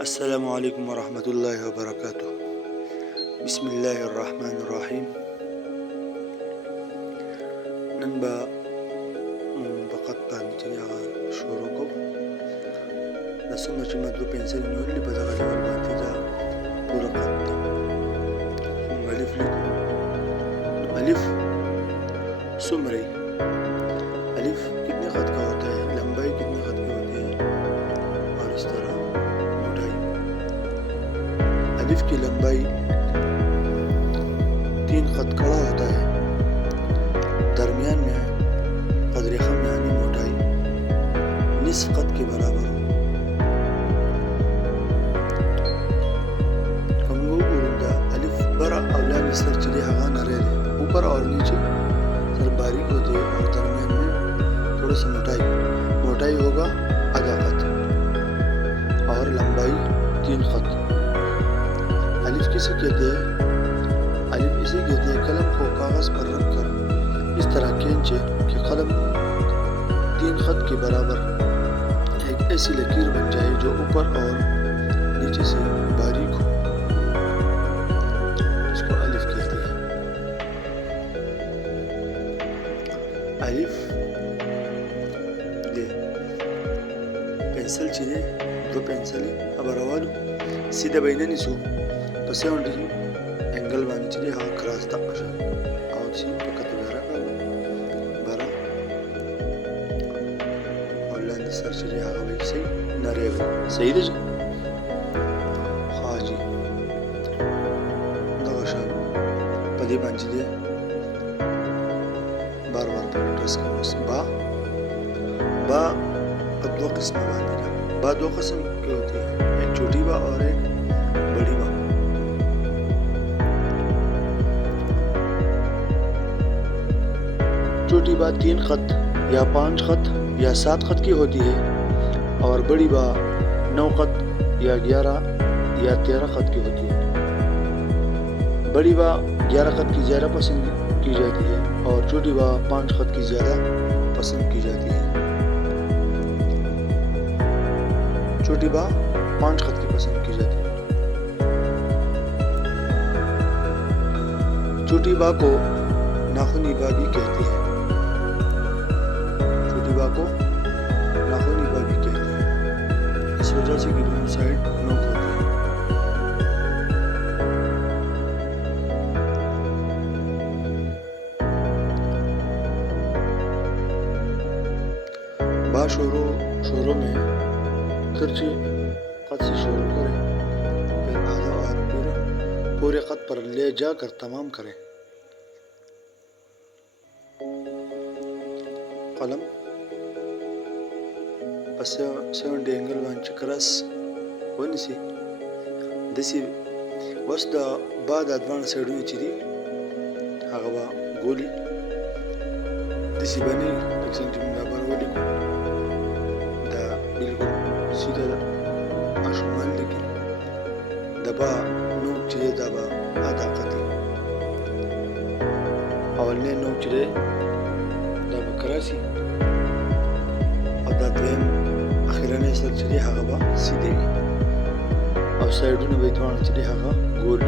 अस्सलामुअलैकुम वरहमतुल्लाहि वबरकातुह। बिस्मिल्लाहिर्रहमानिर्रहीम। नन बा वक़्त باندې هغه شروع کوم. د څومره چې ما دوه پنسل نیولي په دغه ډول باندې دا پوره خط دی. موږ الف لیکو. الف څومره الف कितने खत का होता है, लंबाई कितने खत की होती है और इस तरह मोटाई. अलिफ की लंबाई 3 खत कड़ा होता है. दरमियान में कदर खम यानी मोटाई निस्फ खत के बराबर हो. कमगो उरुंदा अलिफ बड़ा और लानी सर चले हवा न रहे, ऊपर और नीचे सर बारीक होते हैं और दरमियान में थोड़ा सा मोटाई होगा आधा खत और लंबाई 3 खत. अलिफ किसे कहते हैं? अलिफ इसे कहते हैं कलम को कागज पर रखकर इस तरह खींचे कि कलम 3 खत के बराबर एक ऐसी लकीर बन जाए जो ऊपर और नीचे से बारीक हो. इसको अलिफ कहते हैं. अलिफ दे पेंसिल चीज़ें दो पेंसिलें अब रवालू सीधा बहने निसू पसे उन्हें एंगल बांध चीज़ें हाँ क्रॉस तक पहुँचा और सी पकड़ बेरा का बरा और लैंड सर चीज़ें हाँ वही सही नरे सही दे हाँ जी दवाशान पदी बांध चीज़ें बार प्रेक्टिस करो. बा दो किस्म बांधेगा. बा दो किस्म की होती है, एक छोटी बा और एक बड़ी बा. छोटी बा 3 खत या 5 खत या 7 खत की होती है और बड़ी बा 9 खत या 11 या 13 खत की होती है. बड़ी बा 11 खत की ज़्यादा पसंद की जाती है और छोटी बा 5 खत की ज़्यादा पसंद की जाती है. छोटी बा 5 खत की पसंद की जाती है. छोटी बा को नाखूनी बा भी कहते हैं. छोटी बा को नाखूनी बा भी कहते हैं इस वजह से कि दोनों साइड नोक होती है. बा शुरू में तिरछे खत से शुरू करें, फिर आधा और पूरे खत पर ले जाकर तमाम करें. कलम सेवन एंगल वांच क्रॉस वनसी दसी बस दा बाद अदवान साइडों चिरी हगवा गोली दसी बनी तकसीम जुमला बरवली को दा बिल्कुल सीधा आशुमान लेकिन दबा नोक चिरे दबा आधा कती अवलने नोक चिरे दबा करासी और दादवेम आखिरने सर चिरे हगवा सीधे और साइडों ने बेतवान चिरे हगा गोल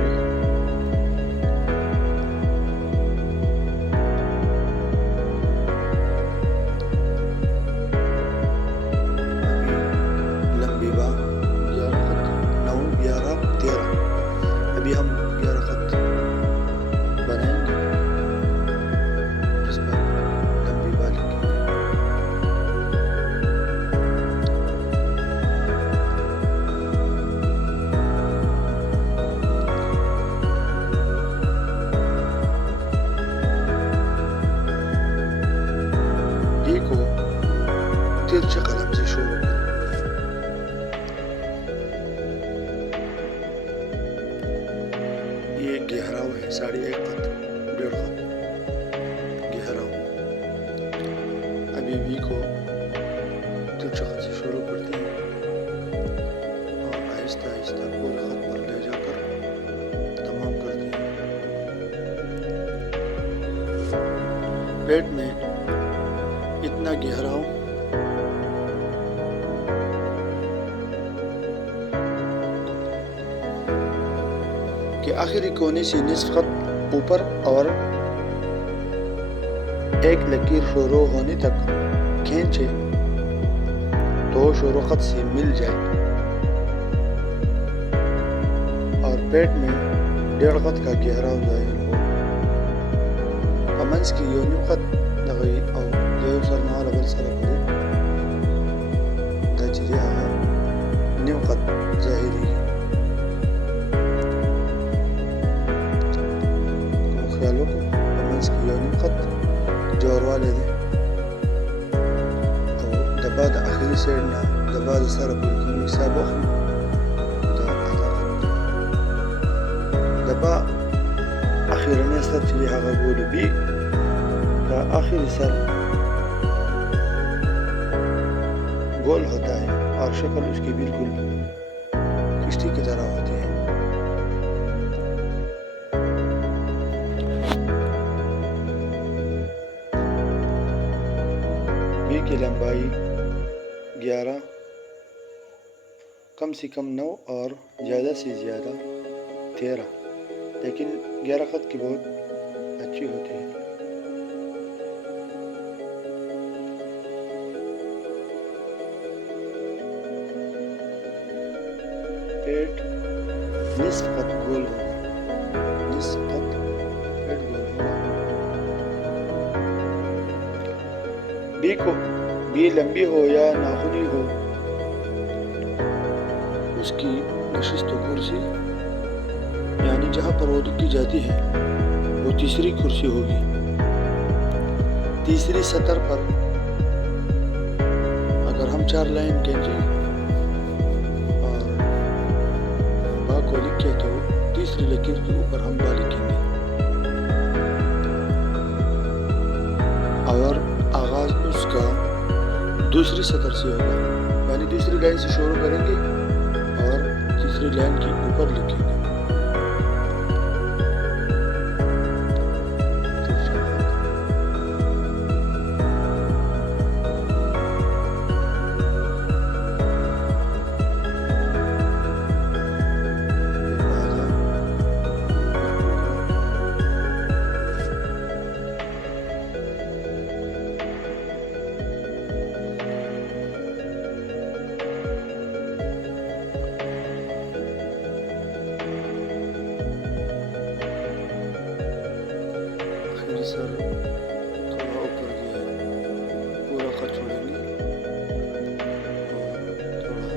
अभी हम 11 खत बनाएंगे. इस पर लंबी बा लिखेंगे. ये को तिरछे कलम से शुरू करें. ये गहराव है 1.5 खत 1.5 खत गहराव. अभी वी को तिरछे खत से शुरू करते हैं और आहिस्ता आहिस्ता पूरे खत पर ले जाकर तमाम करते हैं. पेट में इतना गहराव आखिरी कोने से निस्फ खत ऊपर और एक लकीर शुरू होने तक खींचे तो शुरू खत से मिल जाए और पेट में 1.5 खत का गहराव ज़ाहिर हो। कमंस की योनि खत लगी और देव सरना रबल सरबरी दजरी आगा निम खत ज़ाहिरी ख्यालों को कमंस की योनि खत जोर वाले दे और दबा द आखिरी सेडना दबा द सरबरी कुमी साबोख दबा आखिरने सर चली आगा बोली भी का आखिरी सर गोल होता है और शक्ल उसकी बिल्कुल किश्ती की तरह होती है। बी की लंबाई 11, कम से कम 9 और ज़्यादा से ज़्यादा 13, लेकिन 11 खत की बहुत अच्छी होती है। पेट निस्फ खत गोल होगा, निस्फ खत पेट गोल होगा। बी लंबी हो या नाखूनी हो, उसकी नशिस्त कुर्सी यानी जहाँ पर वो की जाती है वो तीसरी कुर्सी होगी। तीसरी सतर पर अगर हम 4 लाइन खींचें और बा को लिखे तो तीसरी लकीर के ऊपर हम बा लिखेंगे और आगाज उसका दूसरी सतर से होगा, यानी दूसरी लाइन से शुरू करेंगे और तीसरी लाइन के ऊपर लिखेंगे। सर थोड़ा ऊपर गया, पूरा खत छोड़ेंगे और थोड़ा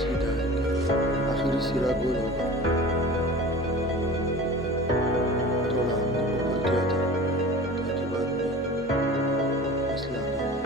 सीधा आएंगे, आखिरी सिरा गोल होगा। थोड़ा हमने ऊपर किया था ताकि बाद में मसला ना हो।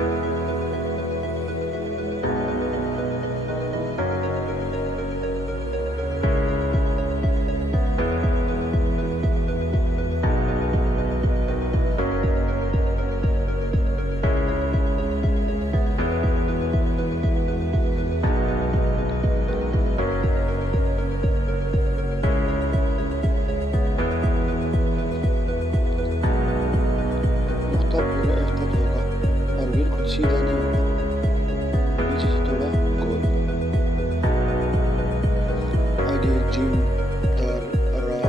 सीधा नहीं होगा, नीचे से थोड़ा गोल। आगे जीम, दाल, रा,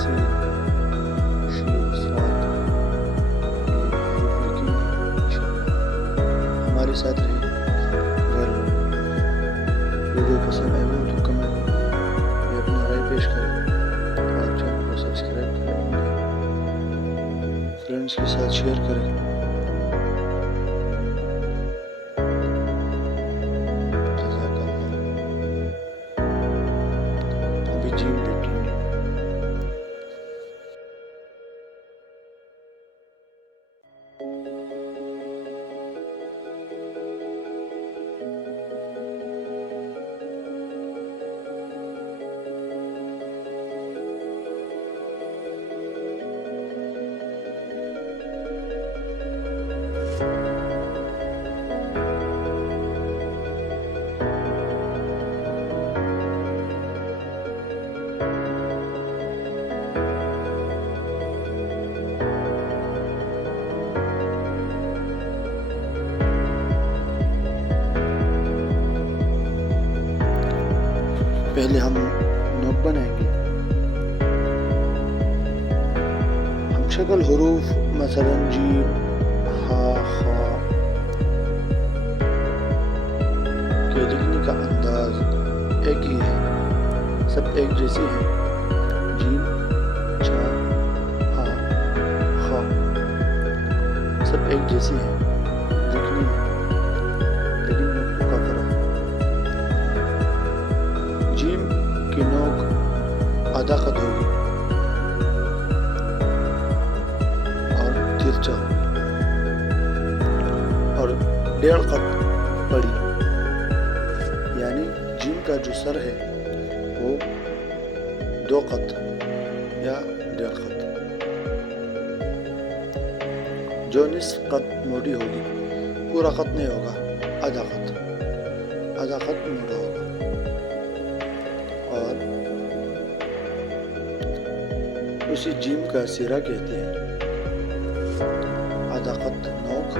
सीन, शीन, स्वाद हमारे साथ रहे। अगर वीडियो पसंद आए हो तो कमेंट में अपना राय पेश करें और चैनल को सब्सक्राइब करें, फ्रेंड्स के साथ शेयर करें। पहले हम नोक बनाएंगे। हमशक्ल हरूफ मसलन जीम, हा, खा के लिखने का अंदाज एक ही है, सब एक जैसी है। जीम, छा, हा, खा सब एक जैसी है लिखने में, लेकिन नुक्तों का फर्क। जीम की नोक आधा खत होगी और तिरछा होगी, और 1.5 खत बड़ी, यानी जीम का जो सर है वो 2 खत या 1.5 खत। जो निस्फ खत मोटी होगी, पूरा खत नहीं होगा, आधा खत मोटा होगा। और उसी जीम का सिरा कहते हैं। आधा खत नोक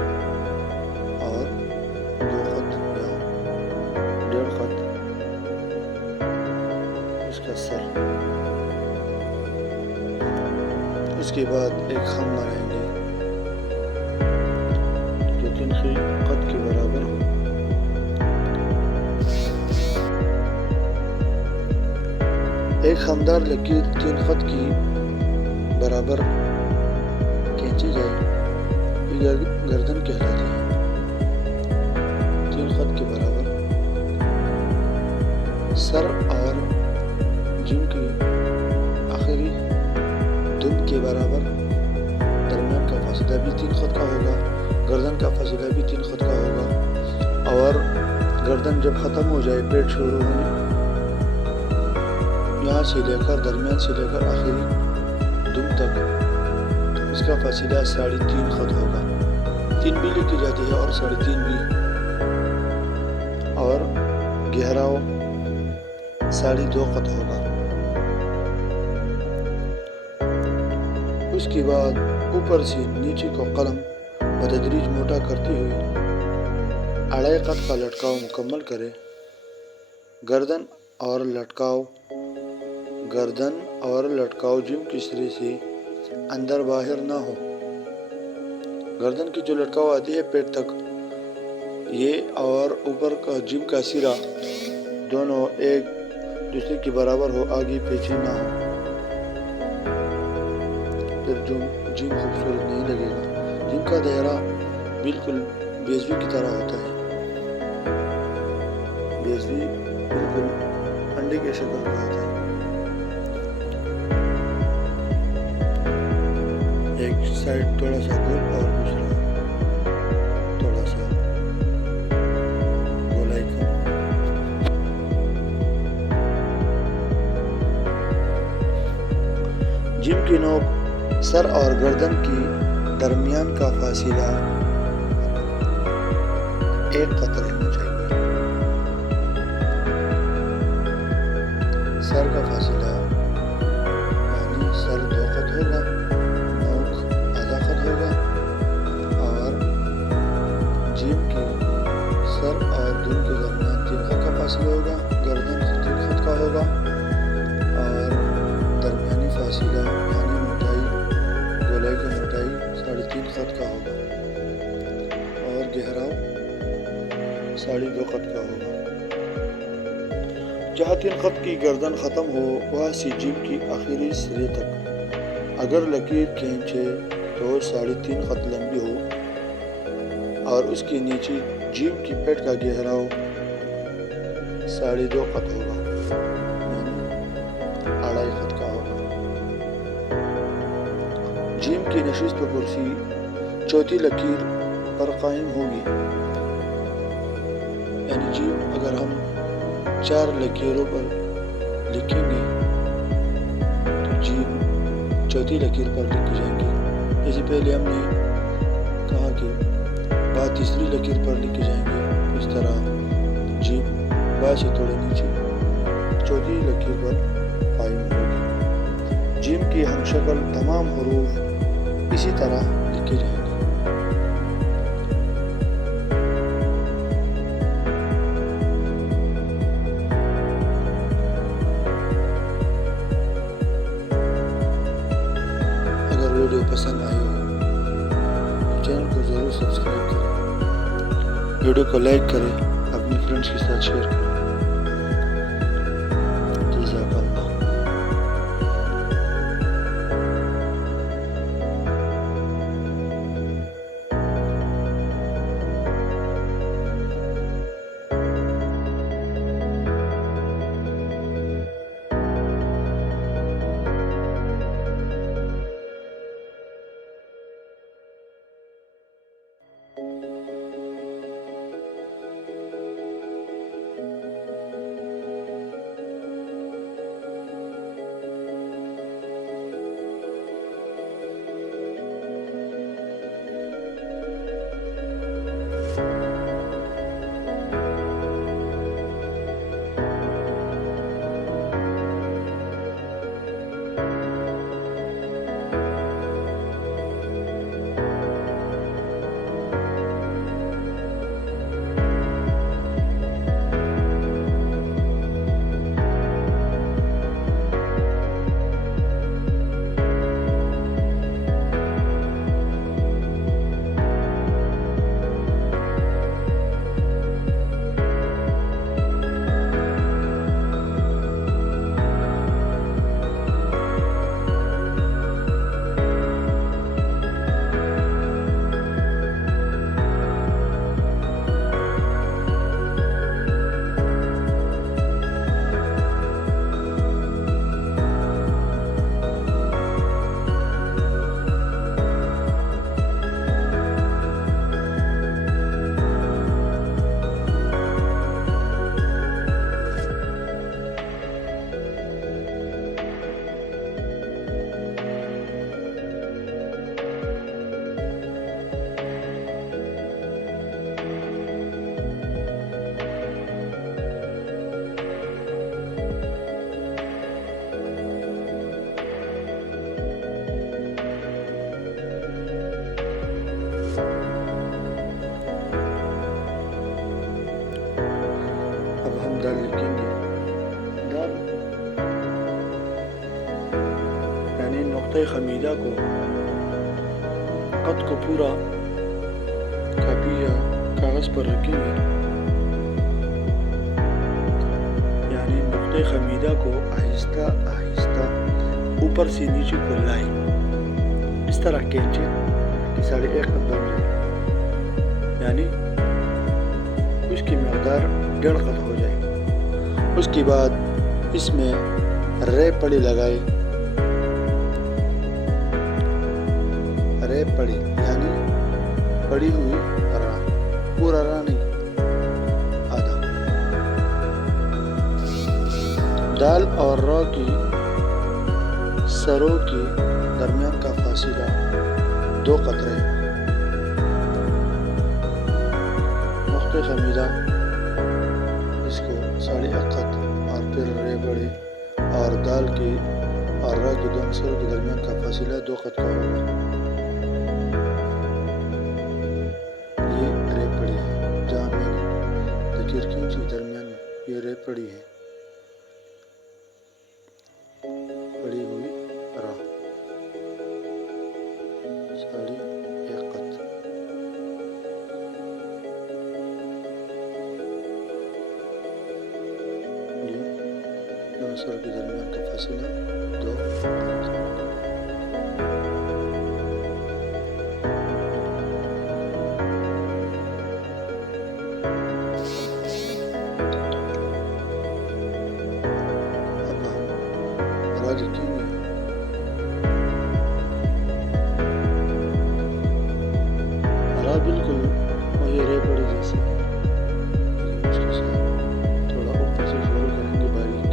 और 2 खत या 1.5 खत उसका सर। उसके बाद एक खम बनाएंगे जो 3 खत के बराबर हो। एक खमदार लकीर 3 खत की बराबर खींची जाए, ये गर्दन कहलाती है। 3 खत के बराबर सर और जिम की आखिरी दुम के बराबर, दरमियान का फासला भी 3 खत का होगा, गर्दन का फासला भी 3 खत का होगा। और गर्दन जब ख़त्म हो जाए, पेट शुरू होने, यहाँ से लेकर दरमियान से लेकर आखिरी दुम तक, तो इसका फासला 3.5 खत होगा। 3 भी लिखी जाती है और 3.5 भी। और गहराव 2.5 खत होगा। उसके बाद ऊपर से नीचे को कलम बतदरीज मोटा करती हुई 2.5 खत का लटकाव मुकम्मल करें। गर्दन और लटकाव जिम के सिरे से अंदर बाहर ना हो। गर्दन की जो लटकाव आती है पेट तक, ये और ऊपर का जिम का सिरा दोनों एक दूसरे के बराबर हो, आगे पीछे ना हो, फिर जो जिम खूबसूरत नहीं लगेगा। जिम का दायरा बिल्कुल बेजवी की तरह होता है। बेजवी बिल्कुल अंडे के शक्ल का होता है। एक साइड थोड़ा सा गोल और दूसरा थोड़ा सा गोलाई का। जिम की नोक सर और गर्दन की दरमियान का फासिला 1 खत रहना चाहिए। सर का फासिला यानी सर 2 खत होगा, नोक आधा खत होगा, और जिम के सर और दुम के दरमियान 3 खत का फासिला होगा। गर्दन 3 खत का होगा और दरमियानी फासिला यानी मोटाई, गोलाई की मोटाई 3.5 खत का होगा और गहराव 2.5 खत का होगा। जहाँ 3 खत की गर्दन ख़त्म हो, वहाँ से जिम की आखिरी सिरे तक अगर लकीर खींचे तो 3.5 खत लंबी हो, और उसके नीचे जिम की पेट का गहराव 2.5 खत होगा, यानी 2.5 खत का होगा। जिम की नशिस्त कुर्सी चौथी लकीर पर कायम होगी, यानी जिम अगर हम 4 लकीरों पर लिखेंगे तो जिम चौथी लकीर पर लिखी जाएंगी। जैसे पहले हमने कहा कि बात तीसरी लकीर पर लिखी जाएंगे, इस तरह जिम बा से थोड़े नीचे चौथी लकीर पर कायम होगी। जिम की हमशक्ल तमाम हरूफ इसी तरह लिखे जाएंगे। वीडियो पसंद आई हो तो चैनल को ज़रूर सब्सक्राइब करें, वीडियो को लाइक करें, अपने फ्रेंड्स के साथ शेयर करें। जज़ाकल्लाह। अब हम दाल लिखेंगे। दाल यानी नुक्ते खमीदा को कद को पूरा कापी या कागज पर रखेंगे, यानी नुक्ते खमीदा को आहिस्ता आहिस्ता ऊपर से नीचे को लाए, इस तरह खींचे कि 1.5 कप बन जाए, यानी उसकी मकदार 1.5 कप हो जाए। उसके बाद इसमें रे पड़ी लगाए, रे पड़ी यानी पड़ी हुई रा, पूरा रा नहीं, आधा। दाल और रा की सरों के दरमियान का फासला 2 कतरे, नुक्ते खमीदा इसको 1.5 कप और फिर रे बड़े और दाल की और रा के 2 सरों के दरमियान का फासला 2 कप का होगा। ये रे पड़ी है, जहाँ मैंने तकीर के दरमियान में ये रे पड़ी है, पड़ी हुई रा 1.5 कप। सर के दरमियान का फासला 2 कप। अब हम रा लिखेंगे। रा बिल्कुल वही रे पड़ी जैसे, उसके साथ थोड़ा ऊपर से शुरू करेंगे बारीक।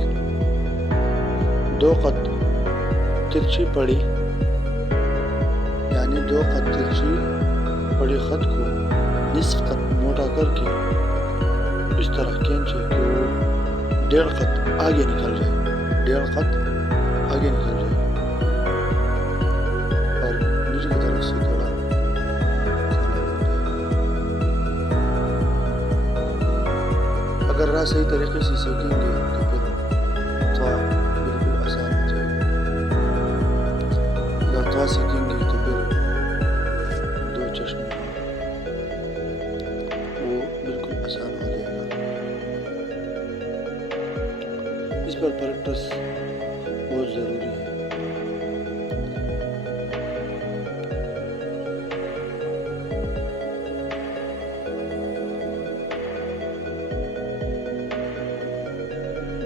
2 कप तिरछी पड़ी, यानी 2 कप तिरछी पड़ी खत को निस्फ कप मोटा करके इस तरह खींचे कि वो 1.5 कप आगे निकल जाए, 1.5 कप आगे निकल जाए और नीचे की तरफ से थोड़ा अगर राह सही तरीके से सीखेंगे तो फिर तो बिल्कुल आसान हो जाएगा। अगर तो सीखेंगे तो इस पर प्रैक्टिस बहुत ज़रूरी है।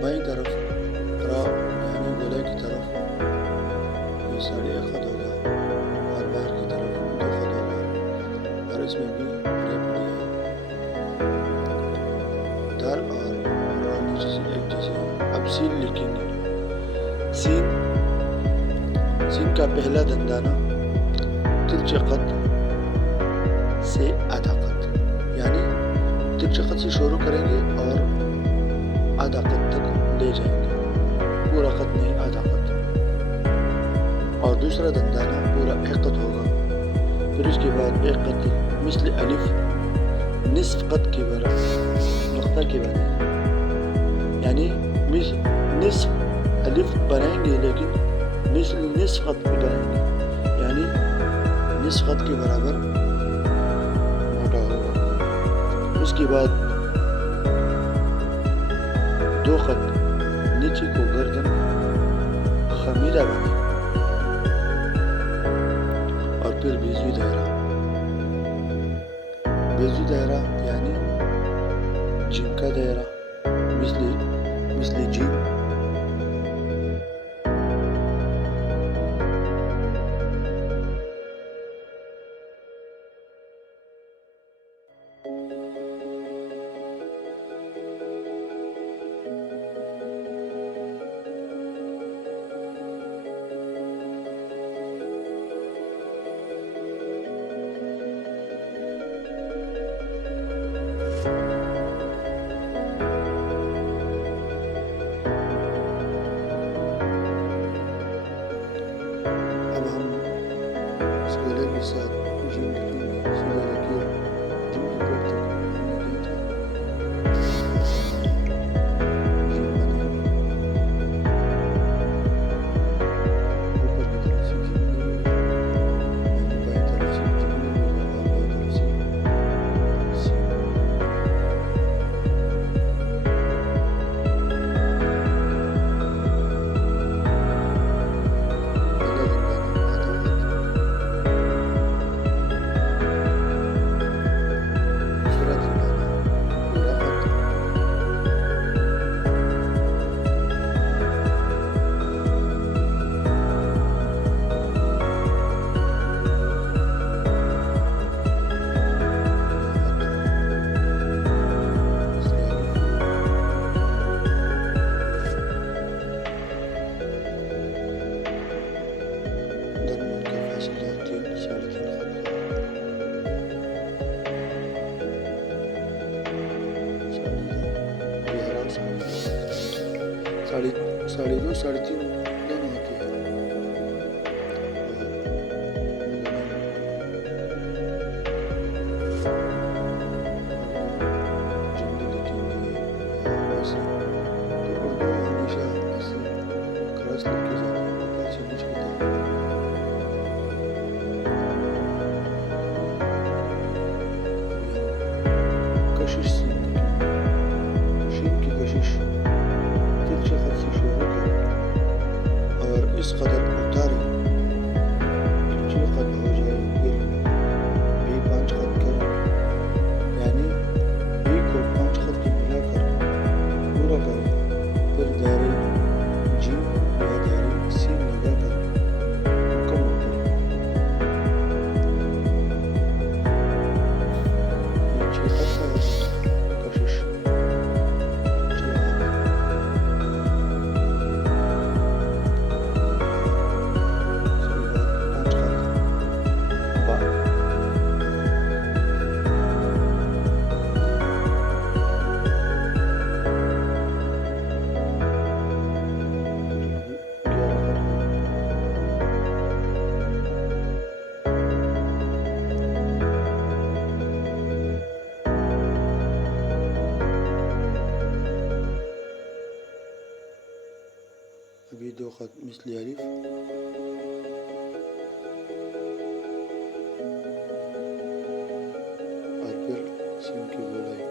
बाई तरफ रा यानी गोले की तरफ ये साढ़े एक खत होगा और बाहर की तरफ दो खत होगा और इसमें भी रे पड़ी है। दाल और रा नीचे से एक जैसे हैं। अब सीन लिखेंगे। सीन का पहला दंदाना तिरछे खत से आधा खत, यानी तिरछे खत से शुरू करेंगे और आधा खत तक ले जाएंगे, पूरा खत नहीं आधा खत। और दूसरा दंदाना पूरा एक खत होगा। फिर उसके बाद एक खत मिसल अलिफ निस्फ खत के बराबर नुक्ता के बनेगा, यानी निस्फ अलिफ बनाएंगे लेकिन निस्फ खत भी बनाएंगे, यानी निस्फ खत के बराबर मोटा होगा। उसके बाद दो खत नीचे को गर्दन खमीरा बने और फिर बेजवी दायरा यानी जिम का दायरा मिसली जिम। अब हम इस गोले के साथ जिम लिखेंगे। सीधा रखिए जिम की पेट तक हमने दी थी। जिम बनेगी ऊपर की तरफ से जिम लेंगे, यानी बाईं तरफ से जिम लेंगे और बाईं तरफ से सीन। साढ़े दो साढ़े तीन दोनों होती है। जिंदगी लिखेंगे वैसे तो उर्दू हमेशा ऐसे क्रॉस लिखी जाती है ऊपर से नीचे की तरफ। कशिश शीन की कशिश तिरछे खत से शुरू करें और इस कदर उतारें तिरछे खत हो जाए, फिर बी 5 खत करें, यानी बी को 5 खत की मिलाकर पूरा करें। फिर दायरे जिम या दायरे सीन लगाकर मुकम्मल करें। ये 6 खत का कशिश अभी 2 खत मिसली अलिफ और फिर सीन की गोलाई।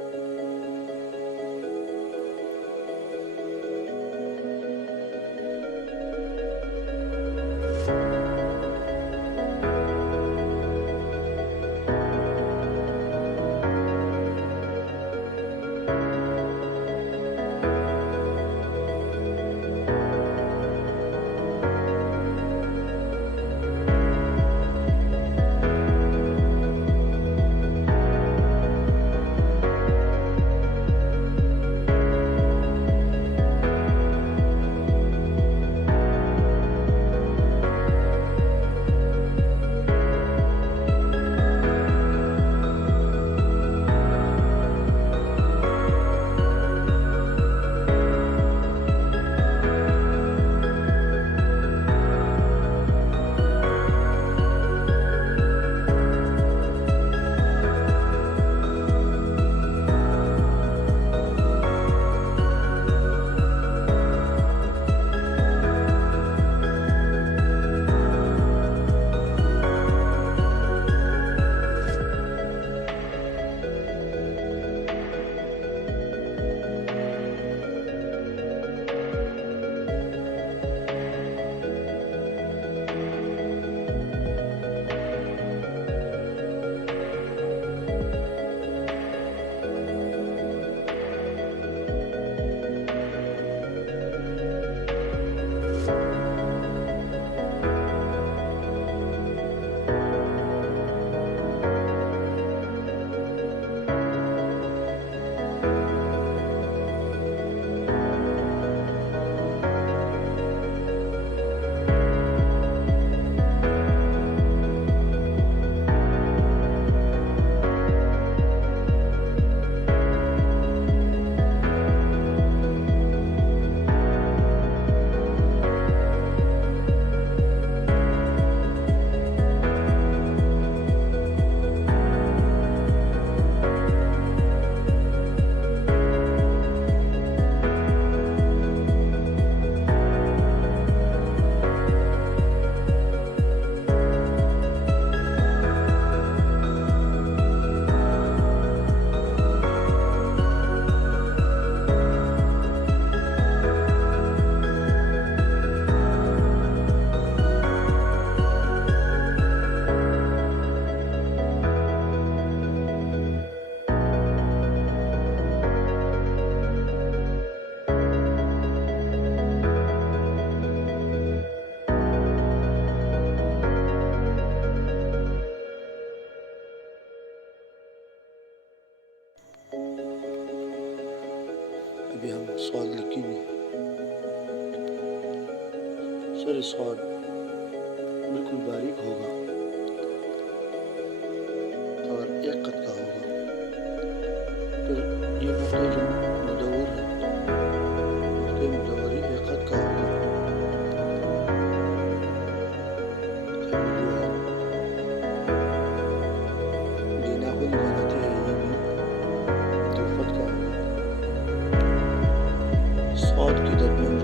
स्वाद लिखी हुई सर। स्वाद बिल्कुल बारीक होगा और एक कद का होगा। फिर ये नुक्ते जो मुदव्वर है, नुक्ते मुदव्वरी एक कद का होगा। देना खुद लगाते हैं, ये भी दो कद का होगा। स्वाद की दरमियान